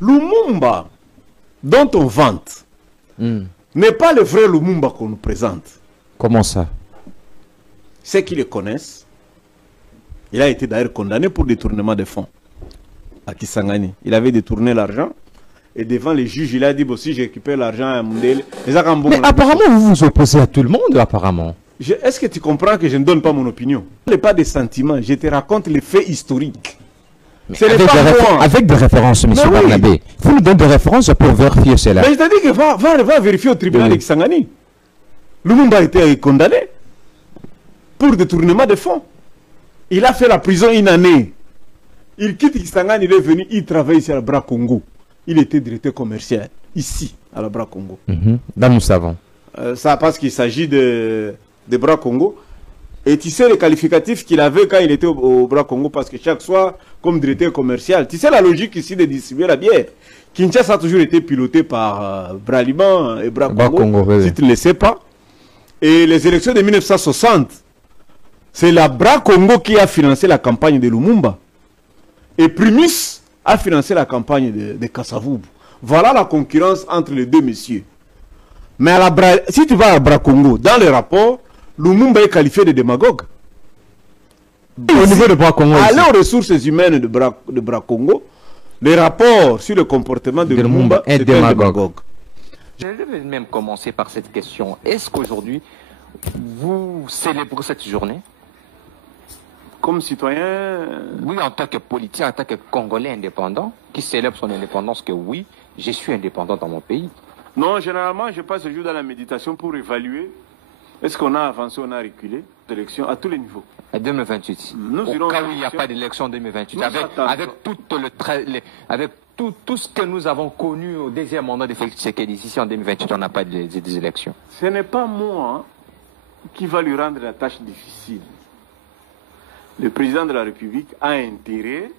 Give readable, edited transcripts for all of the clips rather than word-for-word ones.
Lumumba, dont on vante, n'est pas le vrai Lumumba qu'on nous présente. Comment ça? Ceux qui le connaissent, il a été d'ailleurs condamné pour détournement de fonds à Kisangani. Il avait détourné l'argent et devant les juges, il a dit si j'ai récupéré l'argent à Mundele. Mais apparemment, vous vous opposez à tout le monde, apparemment. Est-ce que tu comprends que je ne donne pas mon opinion? Ce n'est pas des sentiments, je te raconte les faits historiques. Avec des références, M. Barnabé. Oui. Vous nous donnez des références pour vérifier cela. Mais je t'ai dit que va vérifier au tribunal de Kisangani. Lumumba a été condamné pour détournement de fonds. Il a fait la prison une année. Il quitte Kisangani, il est venu, il travaille ici à la Bras Congo. Il était directeur commercial ici à la Bras Congo. Là, nous savons. Ça parce qu'il s'agit de Bras Congo. Et tu sais les qualificatifs qu'il avait quand il était au Bras Congo, parce que chaque soir, comme directeur commercial, tu sais la logique ici de distribuer la bière. Kinshasa a toujours été piloté par Braliman et Bras Congo, si tu ne le sais pas. Et les élections de 1960, c'est la Bras Congo qui a financé la campagne de Lumumba. Et Primus a financé la campagne de Kasavubu. Voilà la concurrence entre les deux messieurs. Mais si tu vas à Bras Congo, dans les rapports, Lumumba est qualifié de démagogue. Au niveau de Bras Congo, allez aux ressources humaines de Bras Congo, les rapports sur le comportement de Lumumba est démagogue. Je vais même commencer par cette question. Est-ce qu'aujourd'hui, vous célébrez cette journée? Comme citoyen? Oui, en tant que politicien, en tant que Congolais indépendant, qui célèbre son indépendance, que oui, je suis indépendant dans mon pays. Non, généralement, je passe le jour dans la méditation pour évaluer est-ce qu'on a avancé, on a reculé d'élection à tous les niveaux. À 2028. Au cas où il n'y a pas d'élection en 2028, avec tout ce que nous avons connu au deuxième mandat de Félix Tshisekedi, ici en 2028, on n'a pas des élections. Ce n'est pas moi qui va lui rendre la tâche difficile. Le président de la République a intérêt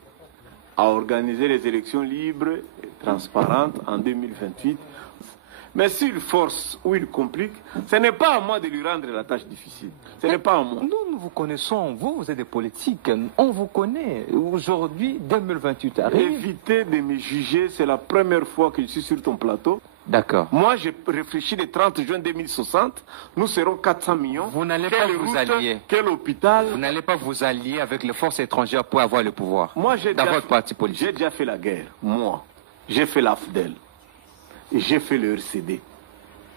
à organiser les élections libres et transparentes en 2028. Mais s'il force ou il complique, ce n'est pas à moi de lui rendre la tâche difficile. Ce n'est pas à moi. Nous vous connaissons, vous êtes des politiques, on vous connaît. Aujourd'hui, 2028 arrive. Évitez de me juger, c'est la première fois que je suis sur ton plateau. D'accord. Moi, j'ai réfléchi le 30 juin 2060, nous serons 400 millions. Vous n'allez pas vous allier. Quel hôpital? Vous n'allez pas vous allier avec les forces étrangères pour avoir le pouvoir. Moi, dans votre parti politique. J'ai déjà fait la guerre, moi. J'ai fait l'AFDEL. Et j'ai fait le RCD.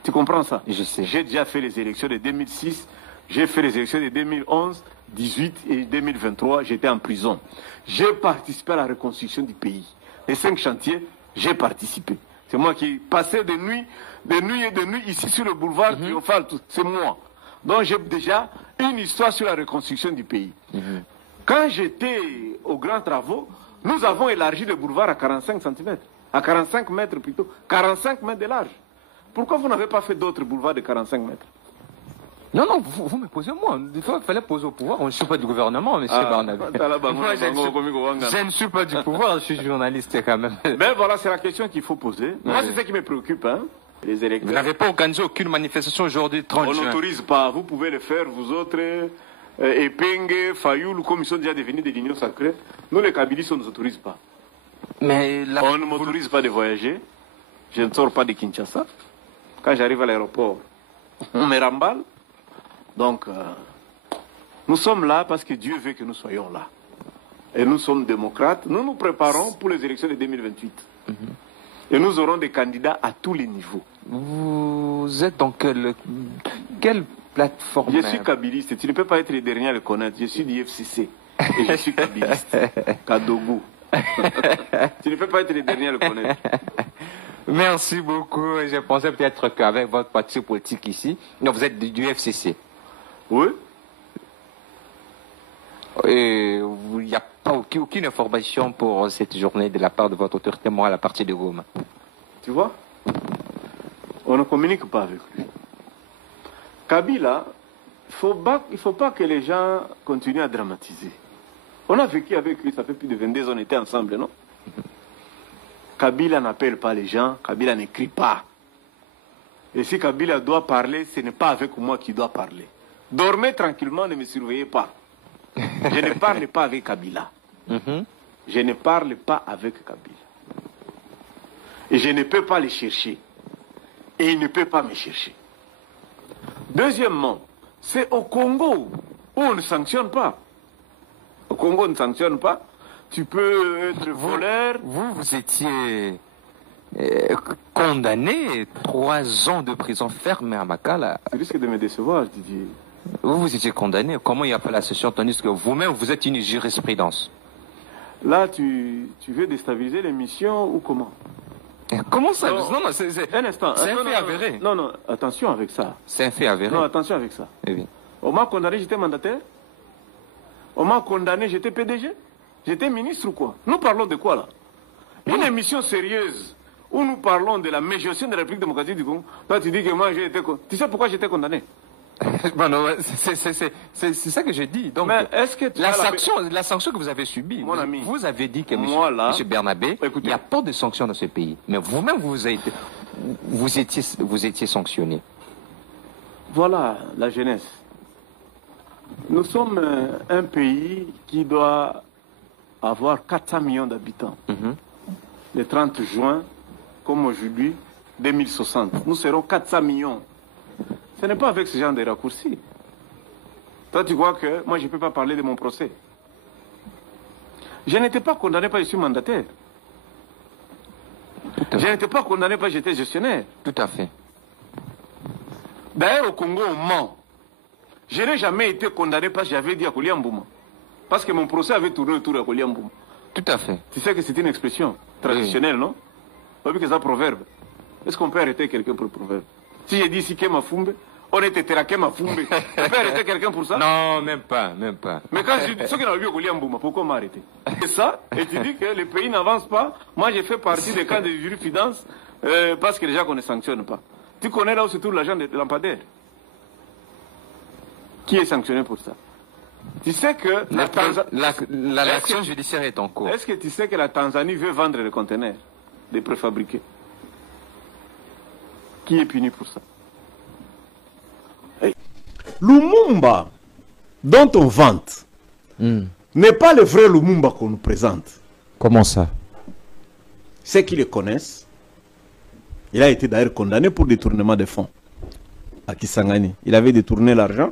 Tu comprends ça? Je sais. J'ai déjà fait les élections de 2006, j'ai fait les élections de 2011, 2018 et 2023, j'étais en prison. J'ai participé à la reconstruction du pays. Les 5 chantiers, j'ai participé. C'est moi qui passais de nuit ici sur le boulevard Triomphal, c'est moi. Donc j'ai déjà une histoire sur la reconstruction du pays. Quand j'étais aux grands travaux, nous avons élargi le boulevard à 45 cm. À 45 mètres plutôt. 45 mètres de large. Pourquoi vous n'avez pas fait d'autres boulevards de 45 mètres? Non, vous me posez moi. Il fallait poser au pouvoir. Je ne suis pas du gouvernement, monsieur Barnabé. Je ne suis pas du pouvoir, je suis journaliste quand même. Mais voilà, c'est la question qu'il faut poser. Moi, c'est ça qui me préoccupe. Les électeurs. Vous n'avez pas organisé aucune manifestation aujourd'hui, 30 juin. On n'autorise pas. Vous pouvez le faire, vous autres. Epenge, Fayoul, comme ils sont déjà devenus des lignes sacrées. Nous, les Kabylistes, on ne nous autorise pas. Mais on ne m'autorise pas de voyager. Je ne sors pas de Kinshasa. Quand j'arrive à l'aéroport, on me remballe. Donc, nous sommes là parce que Dieu veut que nous soyons là. Et nous sommes démocrates. Nous nous préparons pour les élections de 2028. Et nous aurons des candidats à tous les niveaux. Vous êtes dans quelle plateforme? Je suis kabyliste. Tu ne peux pas être le dernier à le connaître. Je suis du FCC. Et je suis kabyliste. Kadougou. Tu ne peux pas être le dernier à le connaître. Merci beaucoup. Je pensais peut-être qu'avec votre parti politique ici, non, vous êtes du FCC. Oui. Et il n'y a pas aucune information pour cette journée de la part de votre autorité morale à partir de Goma. Tu vois, on ne communique pas avec lui. Kabila, il ne faut pas que les gens continuent à dramatiser. On a vécu avec lui, ça fait plus de 22 ans, on était ensemble, non? Kabila n'appelle pas les gens, Kabila n'écrit pas. Et si Kabila doit parler, ce n'est pas avec moi qu'il doit parler. Dormez tranquillement, ne me surveillez pas. Je ne parle pas avec Kabila. Je ne parle pas avec Kabila. Et je ne peux pas les chercher. Et il ne peut pas me chercher. Deuxièmement, c'est au Congo où on ne sanctionne pas. Au Congo, on ne sanctionne pas. Tu peux être voleur. Vous étiez condamné 3 ans de prison ferme à Makala. Tu risques de me décevoir, Didier. Vous étiez condamné. Comment il n'y a pas la session tandis que vous-même, vous êtes une jurisprudence? Là, tu veux déstabiliser l'émission ou comment? Comment ça? Non, c'est un instant. C'est un fait avéré. Non, attention avec ça. C'est un fait avéré. Non, attention avec ça. Oui. On m'a condamné, j'étais mandataire. On m'a condamné, j'étais PDG. J'étais ministre ou quoi? Nous parlons de quoi là? Une émission sérieuse où nous parlons de la gestion de la République démocratique du Congo. Toi, tu dis que moi j'ai été condamné. Tu sais pourquoi j'étais condamné? Bon, non, c'est ça que j'ai dit. Donc, mais est-ce que la sanction que vous avez subie, mon ami, vous avez dit que M. Bernabé, il n'y a pas de sanction dans ce pays. Mais vous-même, vous étiez sanctionné. Voilà la jeunesse. Nous sommes un pays qui doit avoir 400 millions d'habitants. Le 30 juin, comme aujourd'hui, 2060, nous serons 400 millions. Ce n'est pas avec ce genre de raccourcis. Toi, tu crois que moi, je ne peux pas parler de mon procès. Je n'étais pas condamné parce que je suis mandataire. Je n'étais pas condamné parce que j'étais gestionnaire. Tout à fait. D'ailleurs, au Congo, on ment. Je n'ai jamais été condamné parce que j'avais dit à Kolia Mbouma. Parce que mon procès avait tourné autour de Kolia Mbouma. Tout à fait. Tu sais que c'est une expression traditionnelle, non? Pas vu que c'est un proverbe. Est-ce qu'on peut arrêter quelqu'un pour le proverbe? Si j'ai dit ici Kemafumbe, on était terraqué Mafumbe. On peut arrêter quelqu'un pour ça? Non, même pas. Mais quand je dis ceux qui n'ont vu Kolia Mbouma, pourquoi m'arrêter? C'est ça, et tu dis que le pays n'avance pas. Moi, j'ai fait partie des cas de jurisprudence parce que les gens qu'on ne sanctionne pas. Tu connais là où se trouve l'agent de lampadaire? Qui est sanctionné pour ça? Tu sais que l'action judiciaire est en cours. Est-ce que tu sais que la Tanzanie veut vendre les conteneurs, des préfabriqués? Qui est puni pour ça? Hey. Lumumba, dont on vante, n'est pas le vrai Lumumba qu'on nous présente. Comment ça? Ceux qui le connaissent, il a été d'ailleurs condamné pour détournement de fonds à Kisangani. Il avait détourné l'argent.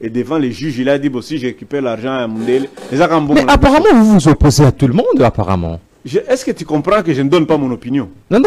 Et devant les juges, il a dit, bon, si j'ai récupéré l'argent à Mundele... Mais apparemment, vous vous opposez à tout le monde, apparemment. Est-ce que tu comprends que je ne donne pas mon opinion? Non,